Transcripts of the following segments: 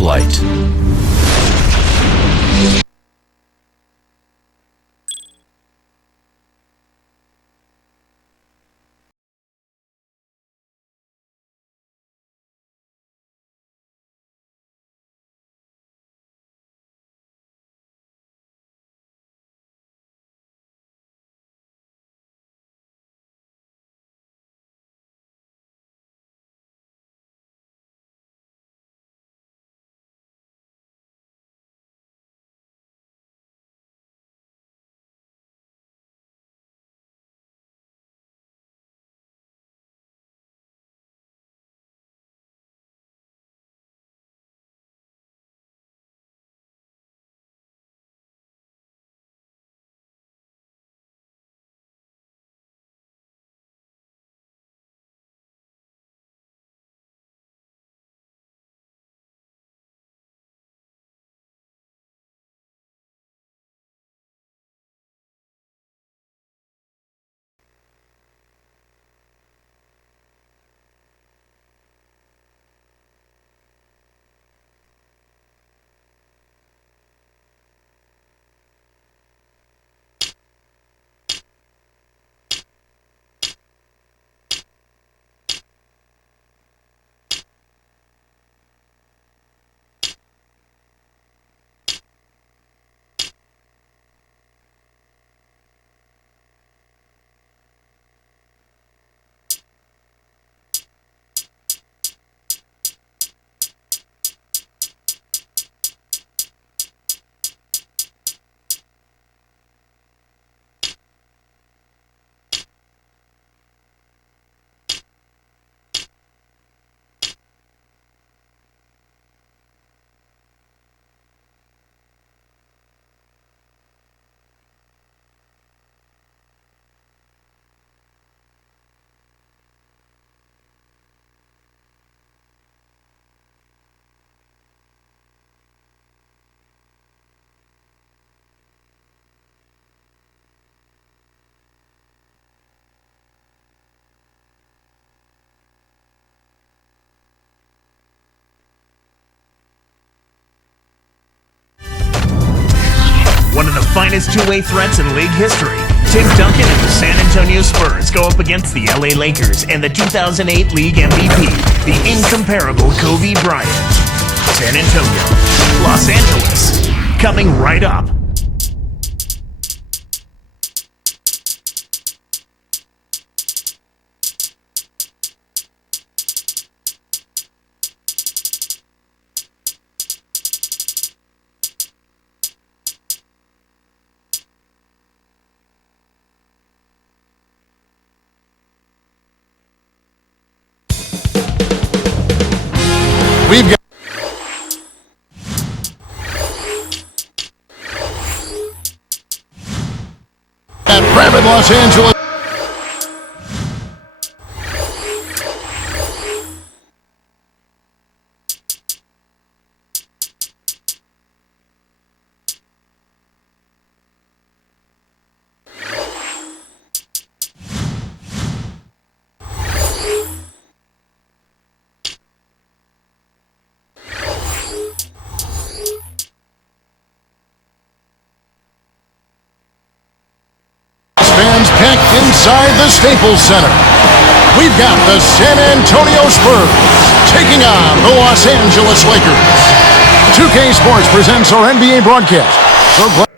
flight. One of the finest two-way threats in league history. Tim Duncan and the San Antonio Spurs go up against the LA Lakers and the 2008 league MVP, the incomparable Kobe Bryant. San Antonio, Los Angeles, coming right up. We've got at Rabbit, Los Angeles. Fans packed inside the Staples Center. We've got the San Antonio Spurs taking on the Los Angeles Lakers. 2K Sports presents our NBA broadcast. So glad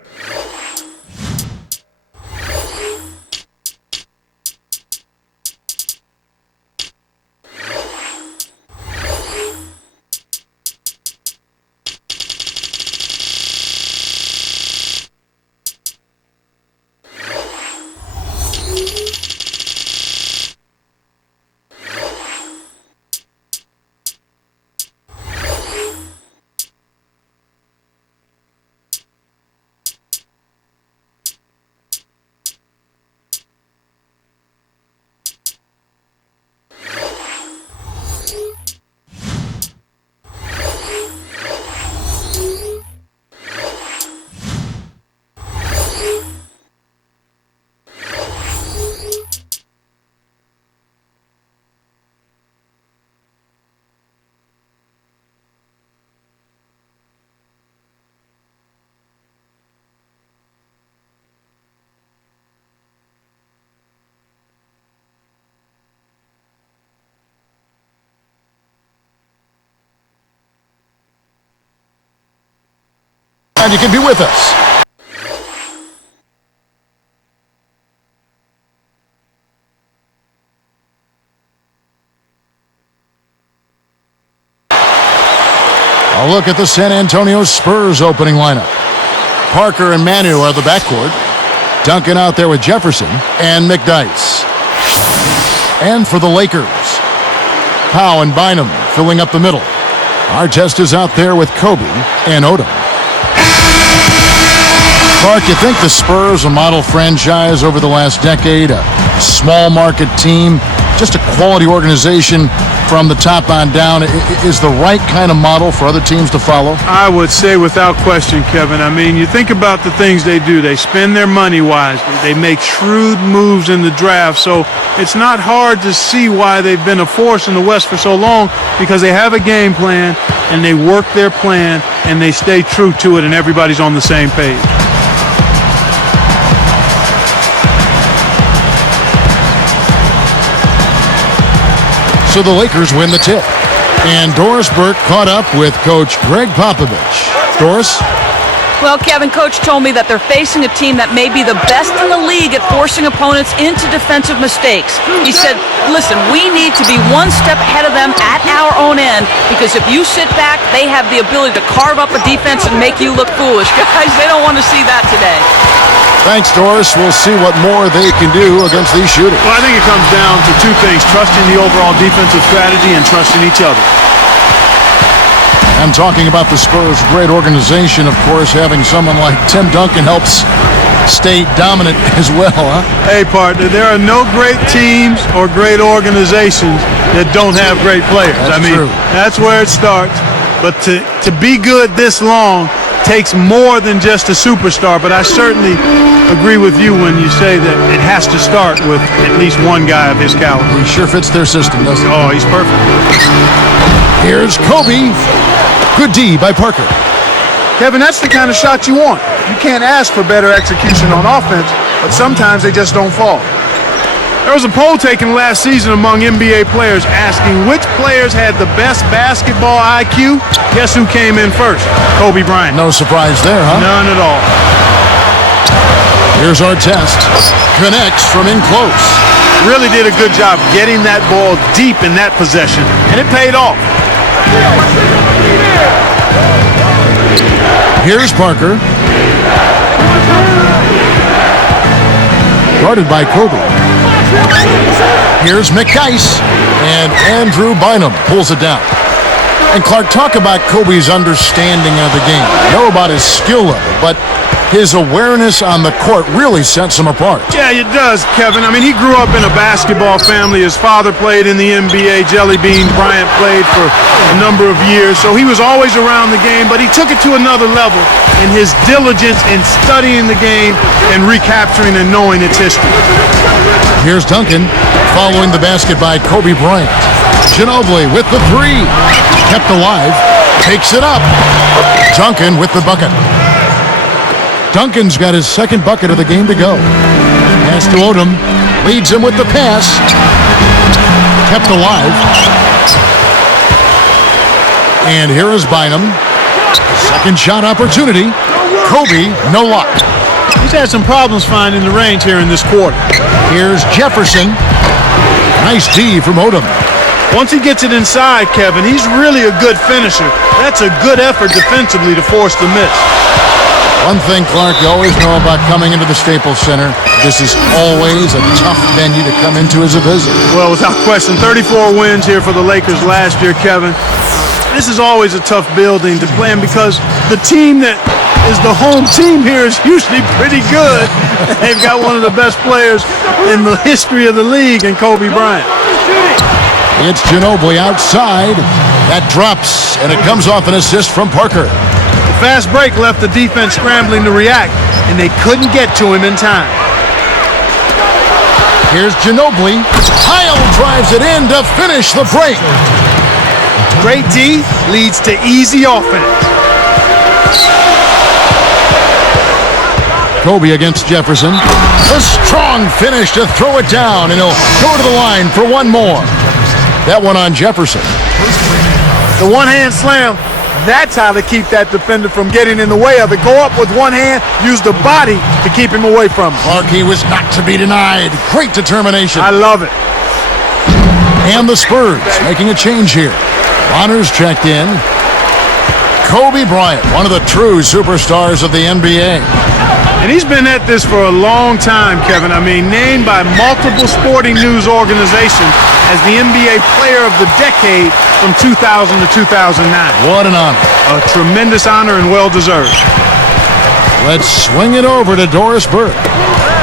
And you can be with us. A look at the San Antonio Spurs opening lineup. Parker and Manu are the backcourt. Duncan out there with Jefferson and McDyess. And for the Lakers, Powell and Bynum filling up the middle. Artest is out there with Kobe and Odom. Clark, you think the Spurs, a model franchise over the last decade, a small market team, just a quality organization from the top on down, is the right kind of model for other teams to follow? I would say without question, Kevin. I mean, you think about the things they do. They spend their money wisely. They make shrewd moves in the draft. So it's not hard to see why they've been a force in the West for so long, because they have a game plan and they work their plan and they stay true to it, and everybody's on the same page. So the Lakers win the tip. And Doris Burke caught up with Coach Greg Popovich. Doris? Well, Kevin, Coach told me that they're facing a team that may be the best in the league at forcing opponents into defensive mistakes. He said, listen, we need to be one step ahead of them at our own end, because if you sit back, they have the ability to carve up a defense and make you look foolish. Guys, they don't want to see that today. Thanks, Doris. We'll see what more they can do against these shooters. Well, I think it comes down to two things: trusting the overall defensive strategy and trusting each other. I'm talking about the Spurs' great organization, of course. Having someone like Tim Duncan helps stay dominant as well, huh? Hey, partner, there are no great teams or great organizations that don't have great players. True. That's where it starts. But to be good this long takes more than just a superstar. But I certainly agree with you when you say that it has to start with at least one guy of his caliber. He sure fits their system, doesn't he? Oh, he's perfect. Here's Kobe. Good D by Parker. Kevin, that's the kind of shot you want. You can't ask for better execution on offense, but sometimes they just don't fall. There was a poll taken last season among NBA players asking which players had the best basketball IQ. Guess who came in first? Kobe Bryant. No surprise there, huh? None at all. Here's our test. Connects from in close. Really did a good job getting that ball deep in that possession, and it paid off. Here's Parker. Guarded by Kobe. Here's McDyess. And Andrew Bynum pulls it down. And Clark, talk about Kobe's understanding of the game. Know about his skill level, but his awareness on the court really sets him apart. Yeah, it does, Kevin. I mean, he grew up in a basketball family. His father played in the NBA. Jelly Bean Bryant played for a number of years. So he was always around the game, but he took it to another level in his diligence in studying the game and recapturing and knowing its history. Here's Duncan following the basket by Kobe Bryant. Ginobili with the three. Kept alive. Takes it up. Duncan with the bucket. Duncan's got his second bucket of the game to go. Pass to Odom. Leads him with the pass. Kept alive. And here is Bynum. Second shot opportunity. Kobe, no luck. He's had some problems finding the range here in this quarter. Here's Jefferson. Nice D from Odom. Once he gets it inside, Kevin, he's really a good finisher. That's a good effort defensively to force the miss. One thing, Clark, you always know about coming into the Staples Center. This is always a tough venue to come into as a visitor. Well, without question, 34 wins here for the Lakers last year, Kevin. This is always a tough building to play in because the team that is the home team here is usually pretty good. They've got one of the best players in the history of the league in Kobe Bryant. It's Ginobili outside. That drops, and it comes off an assist from Parker. The fast break left the defense scrambling to react, and they couldn't get to him in time. Here's Ginobili. Kyle drives it in to finish the break. Great D leads to easy offense. Kobe against Jefferson. A strong finish to throw it down, and he'll go to the line for one more. That one on Jefferson. The one-hand slam That's how to keep that defender from getting in the way of it. Go up with one hand, use the body to keep him away from it. Clarkey was not to be denied. Great determination. I love it. And the Spurs making a change here. Honors checked in. Kobe Bryant, one of the true superstars of the NBA. And he's been at this for a long time, Kevin. I mean, named by multiple sporting news organizations as the NBA Player of the Decade from 2000 to 2009. What an honor. A tremendous honor and well-deserved. Let's swing it over to Doris Burke.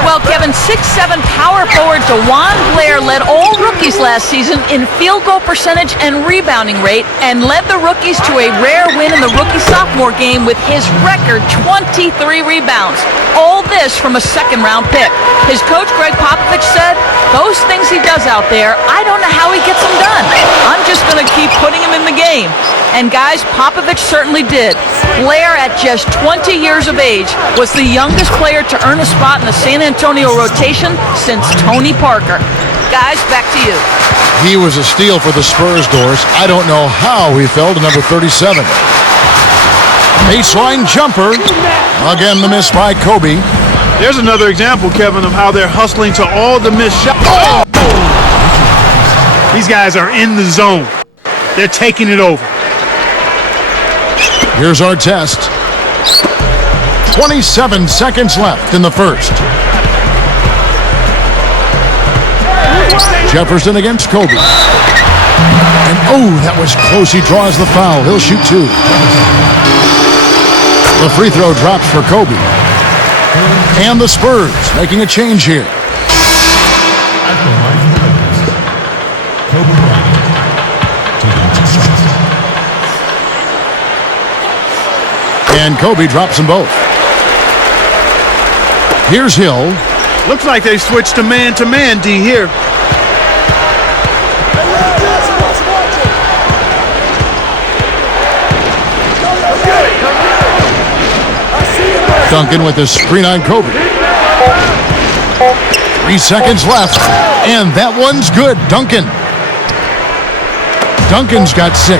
Well, Kevin, 6'7" power forward DeJuan Blair led all rookies last season in field goal percentage and rebounding rate and led the rookies to a rare win in the rookie-sophomore game with his record 23 rebounds. All this from a second-round pick. His coach, Greg Popovich, said, those things he does out there, I don't know how he gets them done. I'm just going to keep putting him in the game. And guys, Popovich certainly did. Blair, at just 20 years of age, was the youngest player to earn a spot in the San Antonio rotation since Tony Parker. Guys, back to you. He was a steal for the Spurs, Doris. I don't know how he fell to number 37. Baseline jumper. Again, the miss by Kobe. There's another example, Kevin, of how they're hustling to all the missed shots. Oh! These guys are in the zone. They're taking it over. Here's our test. 27 seconds left in the first. Jefferson against Kobe. And oh, that was close. He draws the foul. He'll shoot two. The free throw drops for Kobe. And the Spurs making a change here. And Kobe drops them both. Here's Hill. Looks like they switched to man-to-man, D, here. Duncan with a screen on Kobe. 3 seconds left. And that one's good. Duncan's got 6.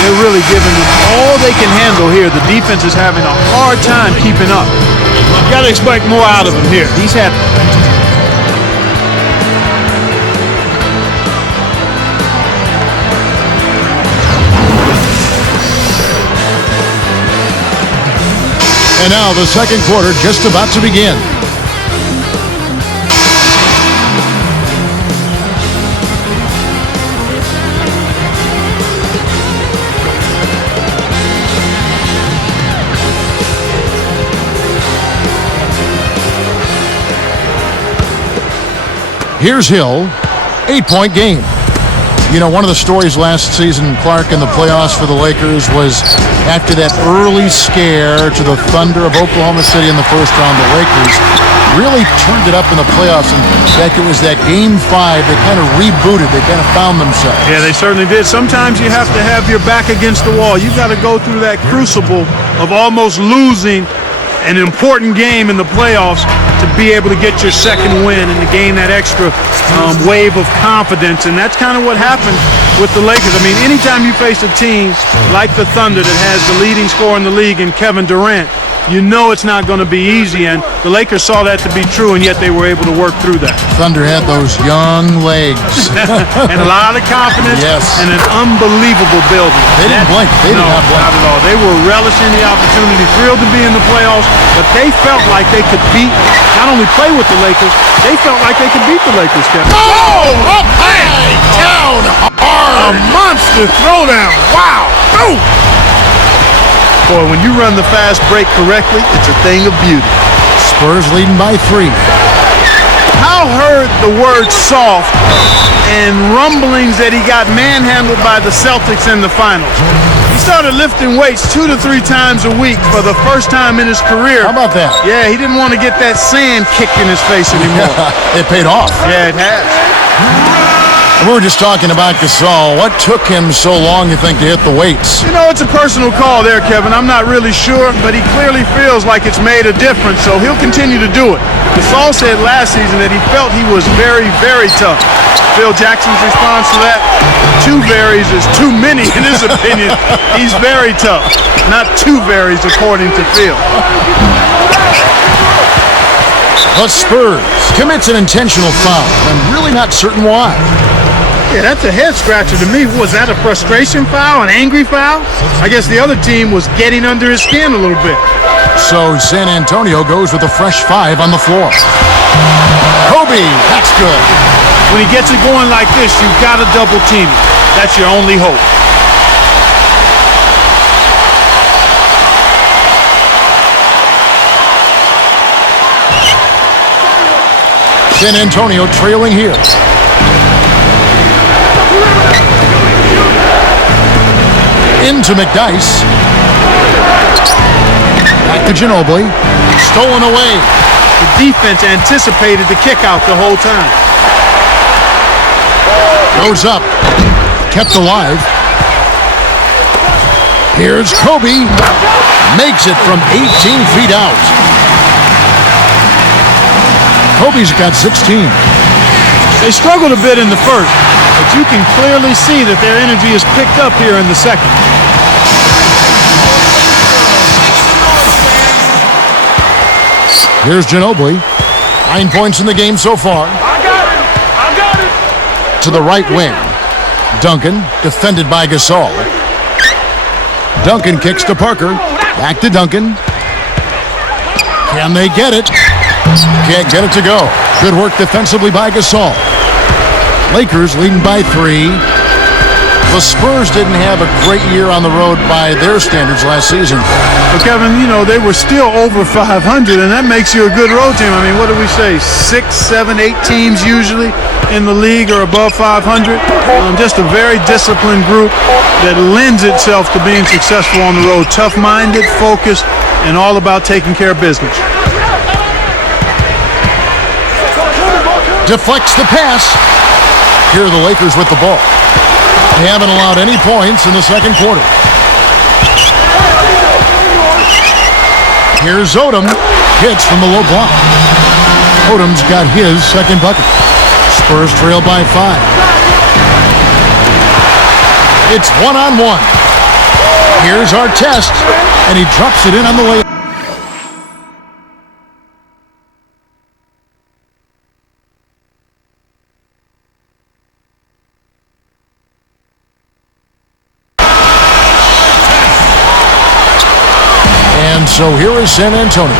They're really giving them all they can handle here. The defense is having a hard time keeping up. You got to expect more out of him here. He's had... And now the second quarter just about to begin. Here's Hill, 8-point game. You know, one of the stories last season, Clark, in the playoffs for the Lakers was after that early scare to the Thunder of Oklahoma City in the first round, the Lakers really turned it up in the playoffs. In fact, it was that Game 5 that kind of rebooted. They kind of found themselves. Yeah, they certainly did. Sometimes you have to have your back against the wall. You've got to go through that crucible of almost losing an important game in the playoffs to be able to get your second win and to gain that extra wave of confidence. And that's kind of what happened with the Lakers. I mean, anytime you face a team like the Thunder that has the leading scorer in the league in Kevin Durant, you know it's not going to be easy, and the Lakers saw that to be true, and yet they were able to work through that. Thunder had those young legs. And a lot of confidence. Yes. And an unbelievable building. They didn't blink. They did not blink. Not at all. They were relishing the opportunity, thrilled to be in the playoffs, but they felt like they could not only play with the Lakers, they felt like they could beat the Lakers, Kevin. Oh, up high, down hard. A monster throwdown. Wow. Oh. Boy, when you run the fast break correctly, it's a thing of beauty. Spurs leading by 3. How heard the word soft and rumblings that he got manhandled by the Celtics in the finals? He started lifting weights 2 to 3 times a week for the first time in his career. How about that? Yeah, he didn't want to get that sand kicked in his face anymore. It paid off. Yeah, it has. We were just talking about Gasol. What took him so long, you think, to hit the weights? You know, it's a personal call there, Kevin. I'm not really sure, but he clearly feels like it's made a difference, so he'll continue to do it. Gasol said last season that he felt he was very, very tough. Phil Jackson's response to that? Two varies is too many in his opinion. He's very tough. Not two varies according to Phil. The Spurs commits an intentional foul. I'm really not certain why. Yeah, that's a head scratcher to me. Was that a frustration foul, an angry foul? I guess the other team was getting under his skin a little bit. So San Antonio goes with a fresh 5 on the floor. Kobe, that's good. When he gets it going like this, you've got to double team it. That's your only hope. San Antonio trailing here. Into McDyess. Back to Ginobili. Stolen away. The defense anticipated the kick out the whole time. Goes up. Kept alive. Here's Kobe. Makes it from 18 feet out. Kobe's got 16. They struggled a bit in the first, but you can clearly see that their energy is picked up here in the second. Here's Ginobili. 9 points in the game so far. I got it. To the right wing. Duncan, defended by Gasol. Duncan kicks to Parker. Back to Duncan. Can they get it? Can't get it to go. Good work defensively by Gasol. Lakers leading by 3. The Spurs didn't have a great year on the road by their standards last season. But Kevin, you know, they were still over 500, and that makes you a good road team. I mean, what do we say? 6, 7, 8 teams usually in the league are above 500. Just a very disciplined group that lends itself to being successful on the road. Tough-minded, focused, and all about taking care of business. Deflects the pass. Here are the Lakers with the ball. They haven't allowed any points in the second quarter. Here's Odom. Hits from the low block. Odom's got his second bucket. Spurs trail by 5. It's 1-on-1. Here's Artest, and he drops it in on the layup. So here is San Antonio.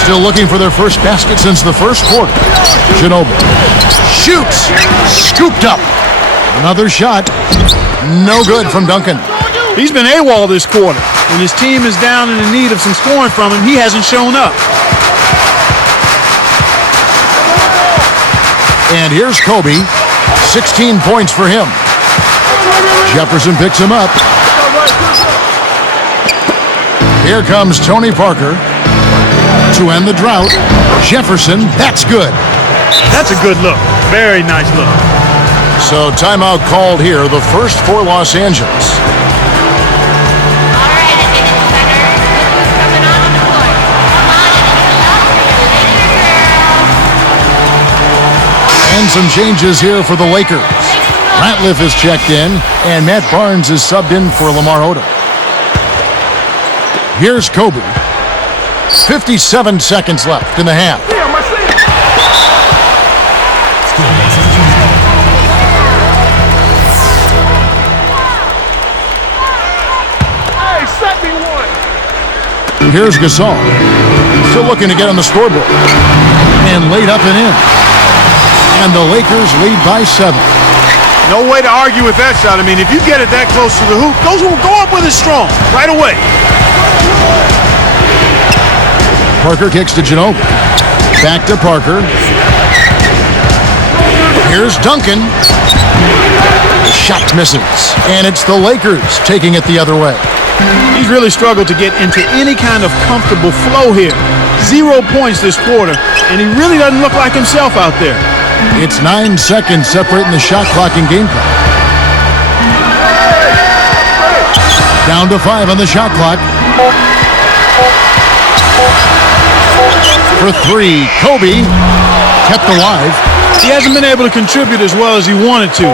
Still looking for their first basket since the first quarter. Ginobili shoots. Scooped up. Another shot. No good from Duncan. He's been AWOL this quarter. When his team is down and in need of some scoring from him, he hasn't shown up. And here's Kobe. 16 points for him. Jefferson picks him up. Here comes Tony Parker to end the drought. Jefferson, that's good. That's a good look. Very nice look. So timeout called here, the first for Los Angeles. All right, attention center. Who's coming on the floor? Come on, it's And some changes here for the Lakers. Ratliff is checked in, and Matt Barnes is subbed in for Lamar Odom. Here's Kobe. 57 seconds left in the half. Hey, set me one. Here's Gasol. Still looking to get on the scoreboard. And laid up and in. And the Lakers lead by 7. No way to argue with that shot. I mean, if you get it that close to the hoop, go up with it strong right away. Parker kicks to Ginobili. Back to Parker. Here's Duncan. The shot misses. And it's the Lakers taking it the other way. He's really struggled to get into any kind of comfortable flow here. 0 points this quarter, and he really doesn't look like himself out there. It's 9 seconds separating the shot clock and game clock. Down to 5 on the shot clock. For 3, Kobe kept alive. He hasn't been able to contribute as well as he wanted to.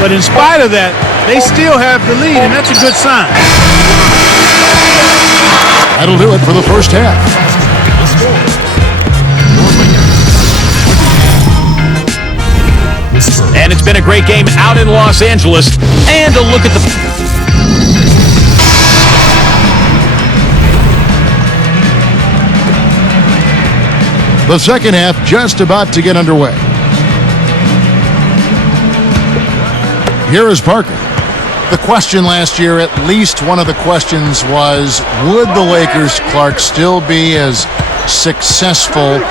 But in spite of that, they still have the lead, and that's a good sign. That'll do it for the first half. And it's been a great game out in Los Angeles. And a look at the... The second half just about to get underway. Here is Parker. The question last year, at least one of the questions was, would the Lakers, Clark, still be as successful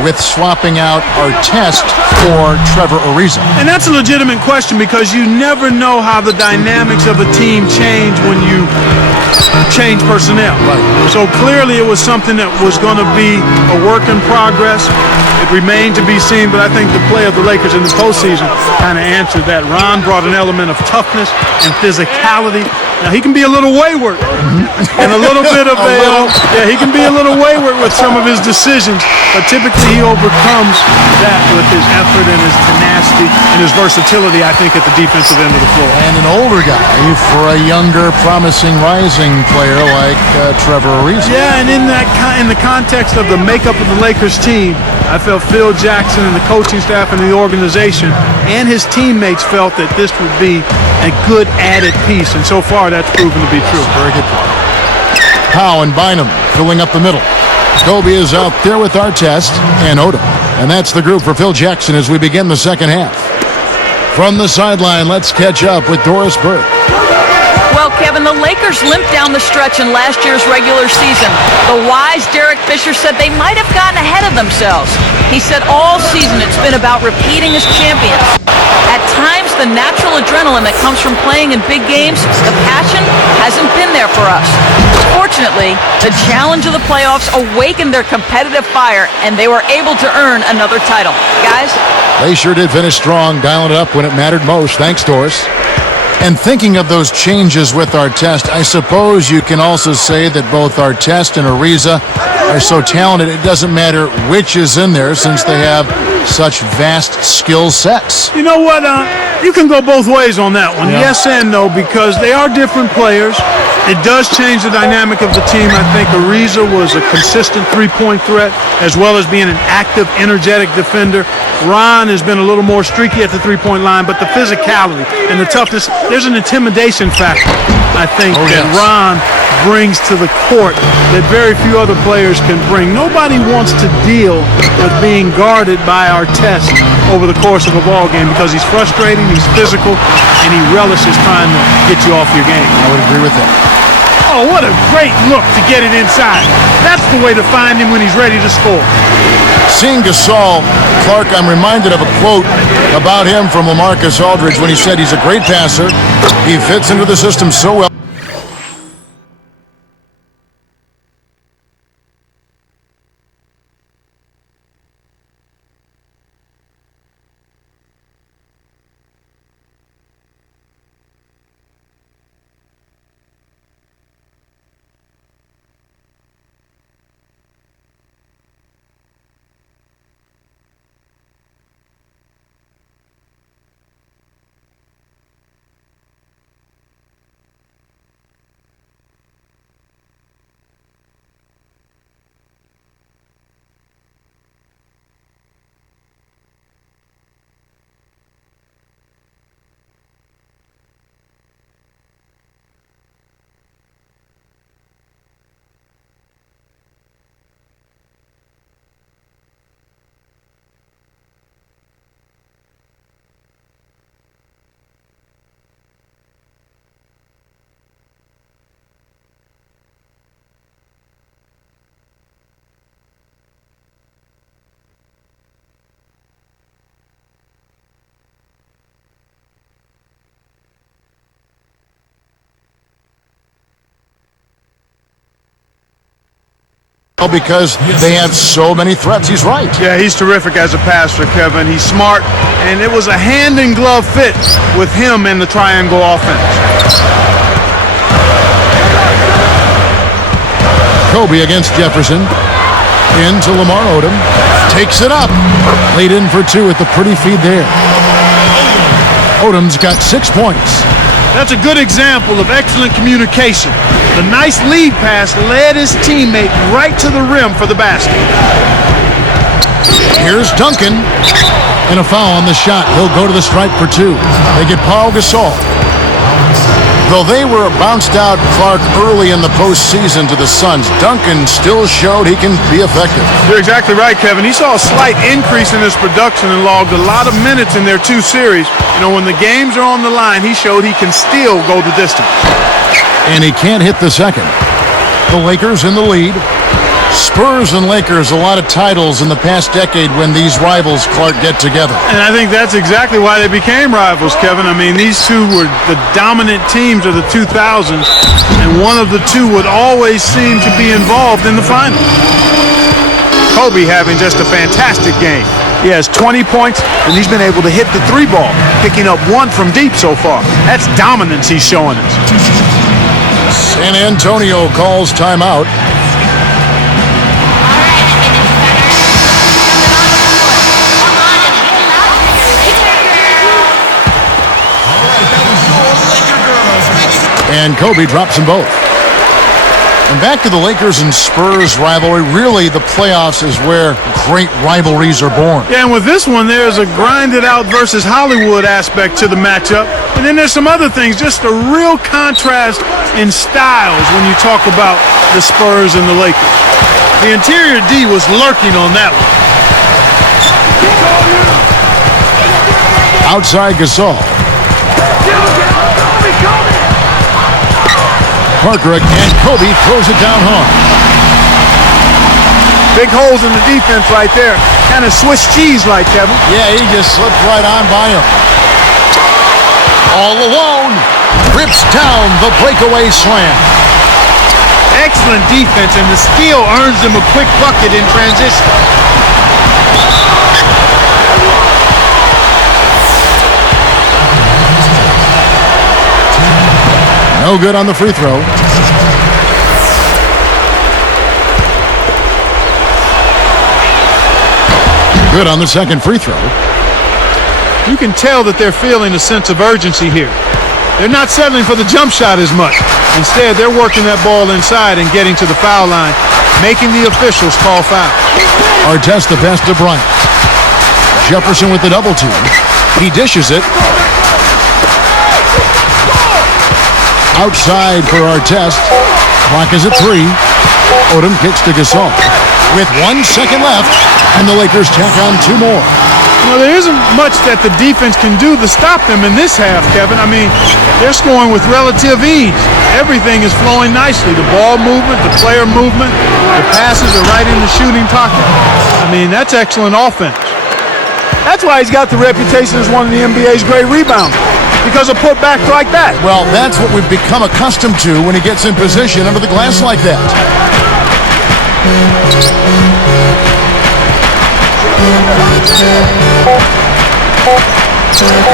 with swapping out Artest for Trevor Ariza? And that's a legitimate question because you never know how the dynamics of a team change when you change personnel. Right. So clearly it was something that was going to be a work in progress. It remained to be seen, but I think the play of the Lakers in the postseason kind of answered that. Ron brought an element of toughness and physicality. Now, he can be a little wayward and a little bit of he can be a little wayward with some of his decisions, but typically he overcomes that with his effort and his tenacity and his versatility, I think, at the defensive end of the floor. And an older guy for a younger, promising, rising player like Trevor Ariza. Yeah, and in the context of the makeup of the Lakers team, I felt Phil Jackson and the coaching staff and the organization and his teammates felt that this would be a good added piece, and so far that's proven to be true. Very good point. Powell and Bynum filling up the middle. Kobe is out there with Artest and Odom. And that's the group for Phil Jackson as we begin the second half. From the sideline, let's catch up with Doris Burke. Well, Kevin, the Lakers limped down the stretch in last year's regular season. The wise Derek Fisher said they might have gotten ahead of themselves. He said all season it's been about repeating as champions. At times, the natural adrenaline that comes from playing in big games, the passion, hasn't been there for us. Fortunately, the challenge of the playoffs awakened their competitive fire, and they were able to earn another title. Guys? They sure did finish strong, dialing it up when it mattered most. Thanks, Doris. And thinking of those changes with Artest, I suppose you can also say that both Artest and Ariza are so talented, it doesn't matter which is in there since they have such vast skill sets. You know what? You can go both ways on that one. Yeah. Yes and no, because they are different players. It does change the dynamic of the team. I think Ariza was a consistent three-point threat as well as being an active, energetic defender. Ron has been a little more streaky at the three-point line, but the physicality and the toughness, there's an intimidation factor, I think, that Ron brings to the court that very few other players can bring. Nobody wants to deal with being guarded by Artest over the course of a ball game because he's frustrating, he's physical, and he relishes trying to get you off your game. I would agree with that. Oh, what a great look to get it inside. That's the way to find him when he's ready to score. Seeing Gasol, Clark, I'm reminded of a quote about him from LaMarcus Aldridge when he said he's a great passer. He fits into the system so well. because they have so many threats. He's right. Yeah, he's terrific as a passer, Kevin. He's smart, and it was a hand-in-glove fit with him and the triangle offense. Kobe against Jefferson. Into Lamar Odom. Takes it up. Laid in for two at the pretty feed there. Odom's got 6 points. That's a good example of excellent communication. The nice lead pass led his teammate right to the rim for the basket. Here's Duncan. And a foul on the shot. He'll go to the stripe for two. They get Paul Gasol. Though they were bounced out, Clark, early in the postseason to the Suns, Duncan still showed he can be effective. You're exactly right, Kevin. He saw a slight increase in his production and logged a lot of minutes in their two series. You know, when the games are on the line, he showed he can still go the distance. And he can't hit the second. The Lakers in the lead. Spurs and Lakers, a lot of titles in the past decade when these rivals, Clark, get together. And I think that's exactly why they became rivals, Kevin. I mean, these two were the dominant teams of the 2000s, and one of the two would always seem to be involved in the finals. Kobe having just a fantastic game. He has 20 points, and he's been able to hit the three ball, picking up one from deep so far. That's dominance he's showing us. San Antonio calls timeout. And Kobe drops them both. And back to the Lakers and Spurs rivalry. Really, the playoffs is where great rivalries are born. Yeah, and with this one, there's a grinded-out versus Hollywood aspect to the matchup. And then there's some other things, just a real contrast in styles when you talk about the Spurs and the Lakers. The interior D was lurking on that one. Outside Gasol. Parker and Kobe throws it down hard. Big holes in the defense right there. Kind of Swiss cheese like, Kevin. Yeah, he just slipped right on by him. All alone. Rips down the breakaway slam. Excellent defense, and the steal earns him a quick bucket in transition. No good on the free throw. Good on the second free throw. You can tell that they're feeling a sense of urgency here. They're not settling for the jump shot as much. Instead, they're working that ball inside and getting to the foul line, making the officials call foul. Artest the pass to Bryant. Jefferson with the double team. He dishes it. Outside for Artest. Clock is at 3. Odom kicks to Gasol. With 1 second left, and the Lakers tack on 2 more. Well, there isn't much that the defense can do to stop them in this half, Kevin. I mean, they're scoring with relative ease. Everything is flowing nicely. The ball movement, the player movement, the passes are right in the shooting pocket. I mean, that's excellent offense. That's why he's got the reputation as one of the NBA's great rebounders. Because of putbacks like that. Well, that's what we've become accustomed to when he gets in position under the glass like that.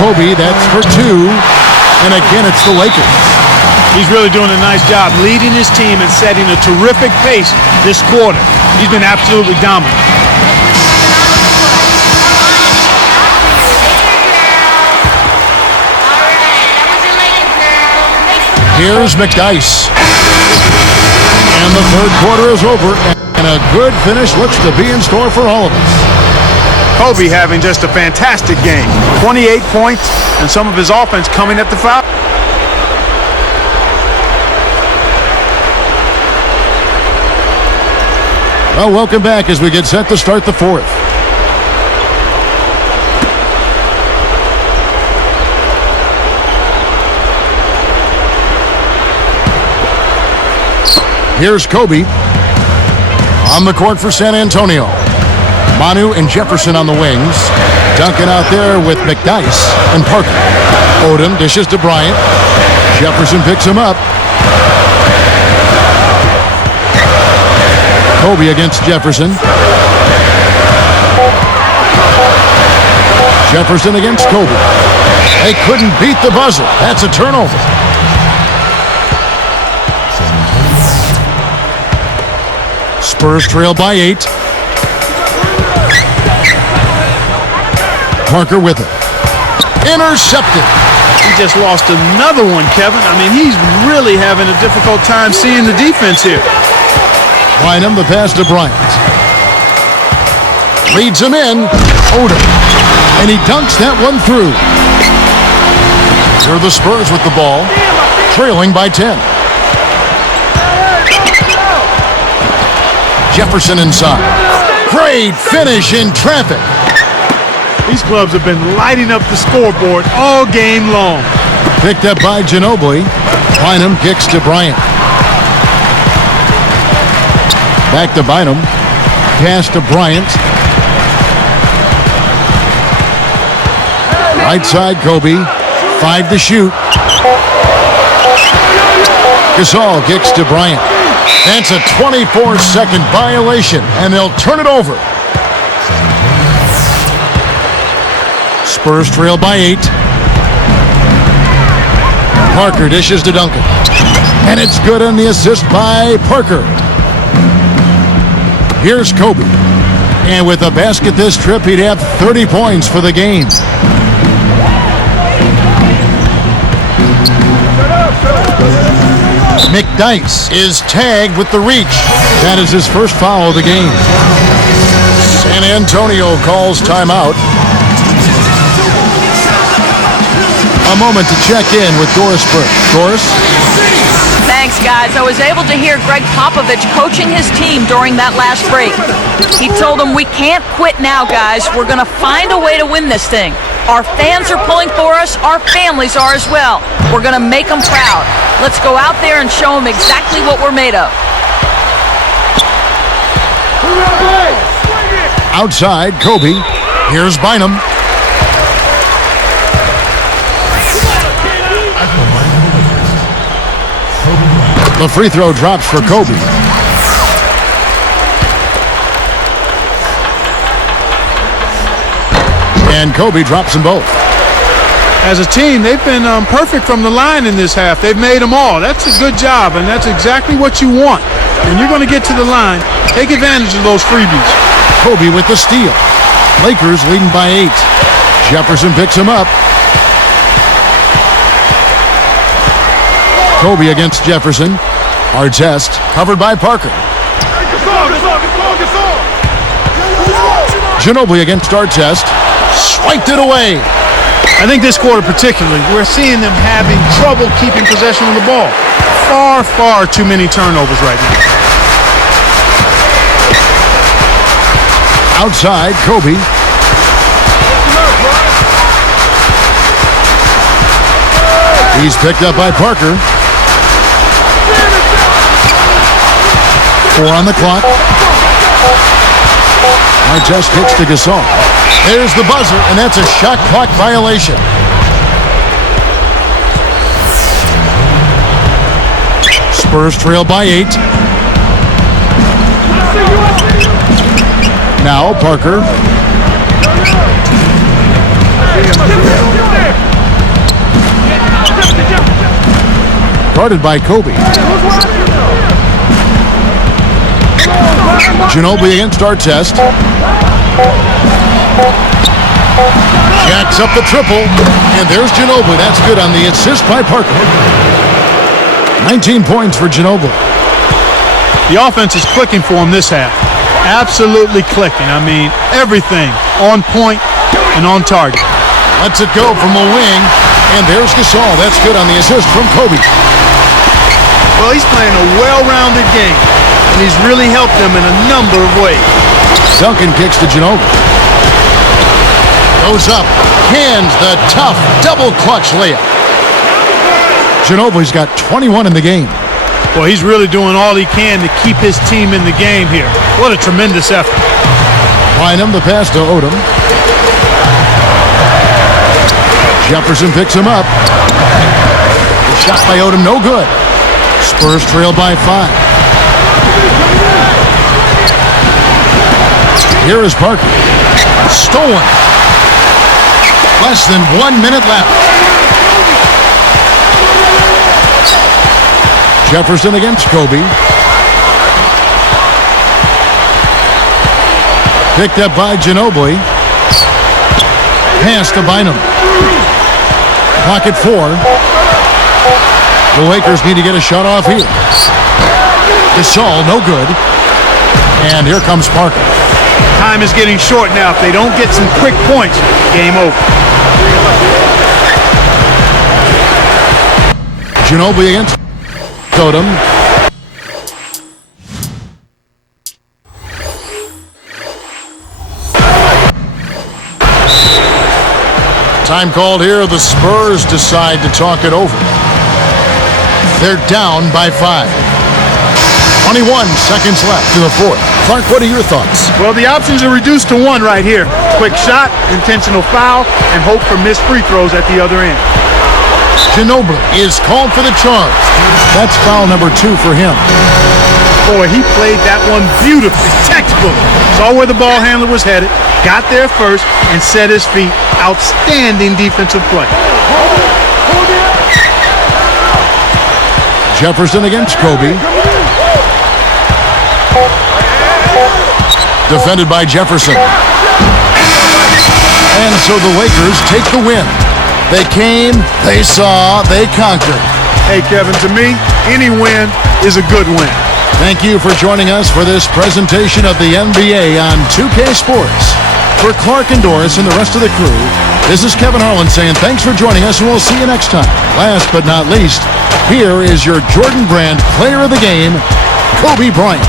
Kobe, that's for 2. And again, it's the Lakers. He's really doing a nice job leading his team and setting a terrific pace this quarter. He's been absolutely dominant. Here's McDyess. And the third quarter is over, and a good finish looks to be in store for all of us. Kobe having just a fantastic game. 28 points, and some of his offense coming at the foul. Well, welcome back as we get set to start the fourth. Here's Kobe on the court for San Antonio. Manu and Jefferson on the wings. Duncan out there with McDyess and Parker. Odom dishes to Bryant. Jefferson picks him up. Kobe against Jefferson. Jefferson against Kobe. They couldn't beat the buzzer. That's a turnover. Spurs trail by 8. Parker with it. Intercepted. He just lost another one, Kevin. I mean, he's really having a difficult time seeing the defense here. Bynum the pass to Bryant. Leads him in. Odom. And he dunks that one through. Here are the Spurs with the ball, trailing by 10. Jefferson inside. Great finish in traffic. These clubs have been lighting up the scoreboard all game long. Picked up by Ginobili. Bynum kicks to Bryant. Back to Bynum. Pass to Bryant. Right side, Kobe. 5 to shoot. Gasol kicks to Bryant. That's a 24-second violation, and they'll turn it over. Spurs trail by 8. Parker dishes to Duncan. And it's good on the assist by Parker. Here's Kobe. And with a basket this trip, he'd have 30 points for the game. McDyess is tagged with the reach. That is his first foul of the game. San Antonio calls timeout. A moment to check in with Doris Burke. Doris? Thanks, guys. I was able to hear Greg Popovich coaching his team during that last break. He told them, we can't quit now, guys. We're going to find a way to win this thing. Our fans are pulling for us. Our families are as well. We're going to make them proud. Let's go out there and show them exactly what we're made of. Outside, Kobe. Here's Bynum. The free throw drops for Kobe. And Kobe drops them both. As a team, they've been perfect from the line in this half. They've made them all. That's a good job, and that's exactly what you want. When you're going to get to the line, take advantage of those freebies. Kobe with the steal. Lakers leading by 8. Jefferson picks him up. Kobe against Jefferson. Artest covered by Parker. Ginobili against Artest. Swiped it away. I think this quarter particularly, we're seeing them having trouble keeping possession of the ball. Far, far too many turnovers right now. Outside, Kobe. He's picked up by Parker. 4 on the clock. Artest kicks to Gasol. There's the buzzer, and that's a shot clock violation. Spurs trail by 8. Now Parker. Guarded by Kobe. Ginobili against Artest. Jacks up the triple, and there's Ginobili. That's good on the assist by Parker. 19 points for Ginobili. The offense is clicking for him this half. Absolutely clicking. I mean, everything on point and on target. Lets it go from the wing, and there's Gasol. That's good on the assist from Kobe. Well, he's playing a well-rounded game, and he's really helped them in a number of ways. Duncan kicks to Ginobili. Goes up, hands the tough double clutch layup. Ginobili's got 21 in the game. Well, he's really doing all he can to keep his team in the game here. What a tremendous effort. Bynum the pass to Odom. Jefferson picks him up. The shot by Odom, no good. Spurs trail by 5. Here is Parker. Stolen. Less than 1 minute left. Jefferson against Kobe. Picked up by Ginobili. Pass to Bynum. Clock at 4. The Lakers need to get a shot off here. Gasol, no good. And here comes Parker. Time is getting short now. If they don't get some quick points, game over. Ginobili against Totem. Time called here. The Spurs decide to talk it over. They're down by 5. 21 seconds left in the fourth. Clark, what are your thoughts? Well, the options are reduced to one right here. Quick shot, intentional foul, and hope for missed free throws at the other end. Ginobili is called for the charge. That's foul number 2 for him. Boy, he played that one beautifully. Textbook. Saw where the ball handler was headed, got there first, and set his feet. Outstanding defensive play. Jefferson against Kobe. Defended by Jefferson. And so the Lakers take the win. They came, they saw, they conquered. Hey, Kevin, to me, any win is a good win. Thank you for joining us for this presentation of the NBA on 2K Sports. For Clark and Doris and the rest of the crew, this is Kevin Harlan saying thanks for joining us, and we'll see you next time. Last but not least, here is your Jordan Brand Player of the Game, Kobe Bryant.